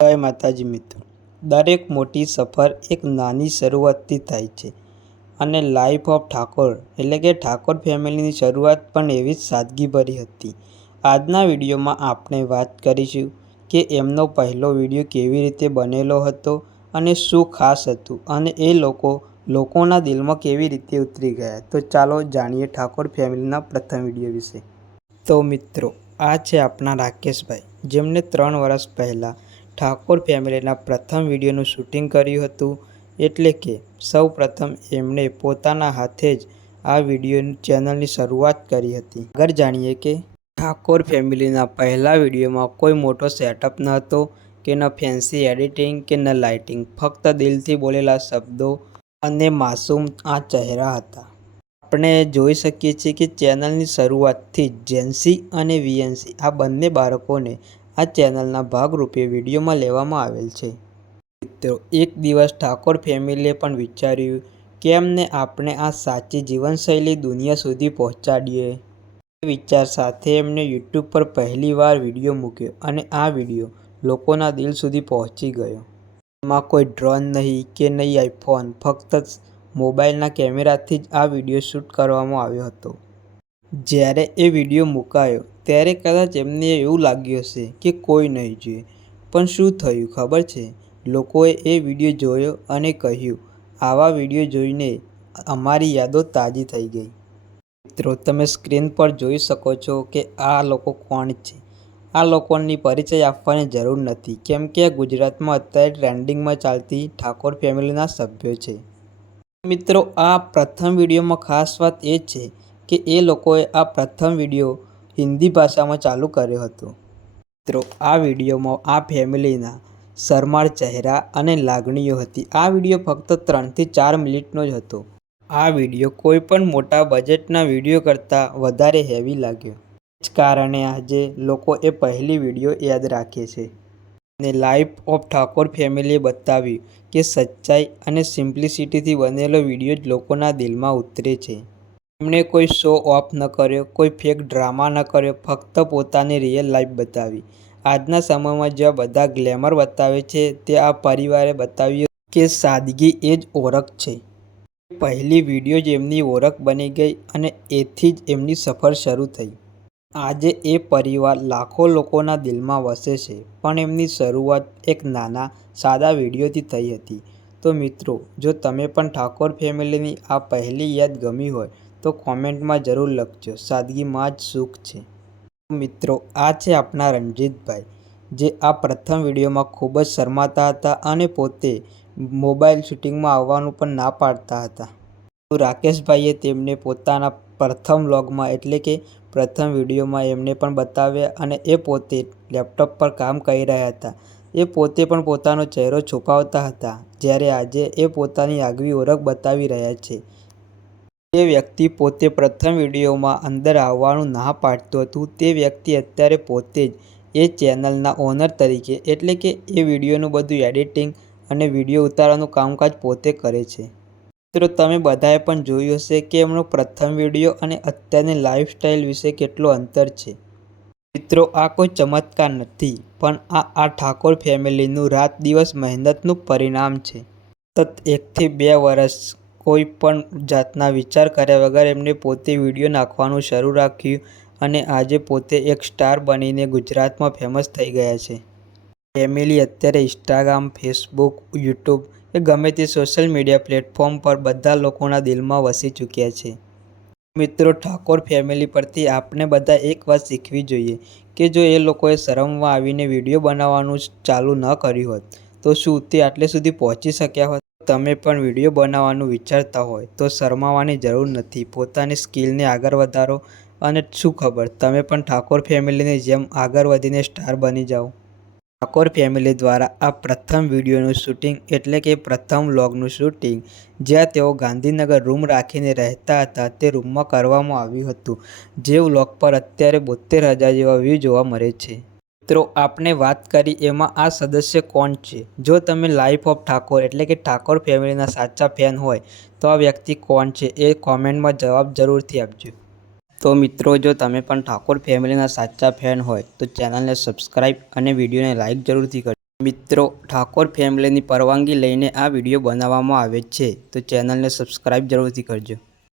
જય માતાજી મિત્રો. દરેક મોટી સફર એક નાની શરૂઆતથી થાય છે અને લાઈફ ઓફ ઠાકોર એટલે કે ઠાકોર ફેમિલીની શરૂઆત પણ એવી જ સાદગીભરી હતી. આજના વિડીયોમાં આપણે વાત કરીશું કે એમનો પહેલો વીડિયો કેવી રીતે બનેલો હતો અને શું ખાસ હતું અને એ લોકો લોકોના દિલમાં કેવી રીતે ઉતરી ગયા. તો ચાલો જાણીએ ઠાકોર ફેમિલીના પ્રથમ વીડિયો વિશે. તો મિત્રો, આ છે આપણા રાકેશભાઈ, જેમને ત્રણ વર્ષ પહેલાં ઠાકોર ફેમિલીના પ્રથમ વિડીયોનું શૂટિંગ કર્યું હતું, એટલે કે સૌ પ્રથમ એમણે પોતાના હાથે જ આ વીડિયો ચેનલની શરૂઆત કરી હતી. આગળ જાણીએ કે ઠાકોર ફેમિલીના પહેલા વિડીયોમાં કોઈ મોટો સેટઅપ ન હતો, કે ન ફેન્સી એડિટિંગ, કે ન લાઇટિંગ, ફક્ત દિલથી બોલેલા શબ્દો અને માસૂમ આ ચહેરા હતા. આપણે જોઈ શકીએ છીએ કે ચેનલની શરૂઆતથી જેન્સી અને વીએનસી આ બંને બાળકોને આ ચેનલના ભાગરૂપે વિડીયોમાં લેવામાં આવેલ છે. મિત્રો, એક દિવસ ઠાકોર ફેમિલીએ પણ વિચાર્યું કે એમને આપણે આ સાચી જીવનશૈલી દુનિયા સુધી પહોંચાડીએ. વિચાર સાથે એમણે યુટ્યુબ પર પહેલીવાર વીડિયો મૂક્યો અને આ વીડિયો લોકોના દિલ સુધી પહોંચી ગયો. એમાં કોઈ ડ્રોન નહીં કે નહીં આઈફોન ફક્ત મોબાઈલના કેમેરાથી જ આ વીડિયો શૂટ કરવામાં આવ્યો હતો. જ્યારે એ વીડિયો મુકાયો ત્યારે કદાચ એમને એવું લાગ્યું હશે કે કોઈ નહીં જોઈએ. પણ શું થયું ખબર છે? લોકોએ એ વીડિયો જોયો અને કહ્યું, આવા વીડિયો જોઈને અમારી યાદો તાજી થઈ ગઈ. મિત્રો, તમે સ્ક્રીન પર જોઈ શકો છો કે આ લોકો કોણ છે. આ લોકોની પરિચય આપવાની જરૂર નથી, કેમ કે ગુજરાતમાં અત્યારે ટ્રેન્ડિંગમાં ચાલતી ઠાકોર ફેમિલીના સભ્યો છે. મિત્રો, આ પ્રથમ વિડીયોમાં ખાસ વાત એ છે કે એ લોકોએ આ પ્રથમ વીડિયો હિન્દી ભાષામાં ચાલુ કર્યો હતો. મિત્રો, આ વિડીયોમાં આ ફેમિલીના શરમાળ ચહેરા અને લાગણીઓ હતી. આ વીડિયો ફક્ત ત્રણથી ચાર મિનિટનો જ હતો. આ વીડિયો કોઈ પણ મોટા બજેટના વીડિયો કરતાં વધારે હેવી લાગ્યો. જ કારણે આજે લોકો એ પહેલી વીડિયો યાદ રાખે છે. અને લાઈફ ઓફ ઠાકોર ફેમિલીએ બતાવ્યું કે સચ્ચાઈ અને સિમ્પ્લિસિટીથી બનેલો વીડિયો જ લોકોના દિલમાં ઉતરે છે. એમણે કોઈ શો ઓફ ન કર્યો, કોઈ ફેક ડ્રામા ન કર્યો, ફક્ત પોતાની રિયલ લાઈફ બતાવી. આજના સમયમાં જ્યાં બધા ગ્લેમર બતાવે છે તે આ પરિવારે બતાવ્યું કે સાદગી એ જ ઓળખ છે. પહેલી વીડિયો જ એમની ઓળખ બની ગઈ અને એથી જ એમની સફર શરૂ થઈ. આજે એ પરિવાર લાખો લોકોના દિલમાં વસે છે, પણ એમની શરૂઆત એક નાના, સાદા વિડીયોથી થઈ હતી. તો મિત્રો, જો તમે પણ ઠાકોર ફેમિલીની આ પહેલી યાદ ગમી હોય તો કોમેન્ટમાં જરૂર લખજો. સાદગીમાં જ સુખ છે. મિત્રો, આ છે આપણા રણજીતભાઈ, જે આ પ્રથમ વિડીયોમાં ખૂબ જ શરમાતા હતા અને પોતે મોબાઈલ શૂટિંગમાં આવવાનું પણ ના પાડતા હતા. રાકેશભાઈએ તેમને પોતાના પ્રથમ વ્લોગમાં એટલે કે પ્રથમ વિડીયોમાં એમને પણ બતાવ્યા અને એ પોતે લેપટોપ પર કામ કરી રહ્યા હતા. એ પોતે પણ પોતાનો ચહેરો છુપાવતા હતા. જ્યારે આજે એ પોતાની આગવી ઓળખ બતાવી રહ્યા છે. જે વ્યક્તિ પોતે પ્રથમ વિડીયોમાં અંદર આવવાનું ના પાડતું હતું, તે વ્યક્તિ અત્યારે પોતે જ એ ચેનલના ઓનર તરીકે, એટલે કે એ વિડીયોનું બધું એડિટિંગ અને વીડિયો ઉતારવાનું કામકાજ પોતે કરે છે. મિત્રો, તમે બધાએ પણ જોયું હશે કે એમનો પ્રથમ વીડિયો અને અત્યારની લાઈફસ્ટાઈલ વિશે કેટલો અંતર છે. મિત્રો, આ કોઈ ચમત્કાર નથી, પણ આ આ ઠાકોર ફેમિલીનું રાત દિવસ મહેનતનું પરિણામ છે. સતત એકથી બે વર્ષ કોઈ પણ જાતના વિચાર કર્યા વગર એમને પોતે વીડિયો નાખવાનું શરૂ રાખ્યું અને આજે પોતે એક સ્ટાર બનીને ગુજરાતમાં ફેમસ થઈ ગયા છે. ફેમિલી અત્યારે ઇન્સ્ટાગ્રામ ફેસબુક યુટ્યુબ એ ગમે તે સોશિયલ મીડિયા પ્લેટફોર્મ પર બધા લોકોના દિલમાં વસી ચૂક્યા છે. મિત્રો, ઠાકોર ફેમિલી પરથી આપણે બધા એક વાત શીખવી જોઈએ કે જો એ લોકોએ શરમમાં આવીને વીડિયો બનાવવાનું ચાલુ ન કર્યું હોત તો શું તે આટલે સુધી પહોંચી શક્યા હોત? તમે પણ વીડિયો બનાવવાનું વિચારતા હોય તો શરમાવાની જરૂર નથી. પોતાની સ્કિલને આગળ વધારો અને શું ખબર, તમે પણ ઠાકોર ફેમિલીની જેમ આગળ વધીને સ્ટાર બની જાઓ. ઠાકોર ફેમિલી દ્વારા આ પ્રથમ વિડીયોનું શૂટિંગ એટલે કે પ્રથમ વ્લોગનું શૂટિંગ, જ્યાં તેઓ ગાંધીનગર રૂમ રાખીને રહેતા હતા તે રૂમમાં કરવામાં આવ્યું હતું, જે વ્લોગ પર અત્યારે બોતેર હજાર જેવા વ્યૂ જોવા મળે છે. મિત્રો આપણે વાત કરી એમાં આ સદસ્ય કોણ છે? જો તમે લાઈફ ઓફ ઠાકોર એટલે કે ઠાકોર ફેમિલીના સાચા ફેન હોય, તો આ વ્યક્તિ કોણ છે એ કોમેન્ટમાં જવાબ જરૂરથી આપજો. તો મિત્રો, જો તમે પણ ઠાકોર ફેમિલીના સાચા ફેન હોય, તો ચેનલને સબસ્ક્રાઈબ અને વિડીયોને લાઇક જરૂરથી કરજો. મિત્રો, ઠાકોર ફેમિલીની પરવાનગી લઈને આ વીડિયો બનાવવામાં આવે છે, તો ચેનલને સબસ્ક્રાઈબ જરૂરથી કરજો.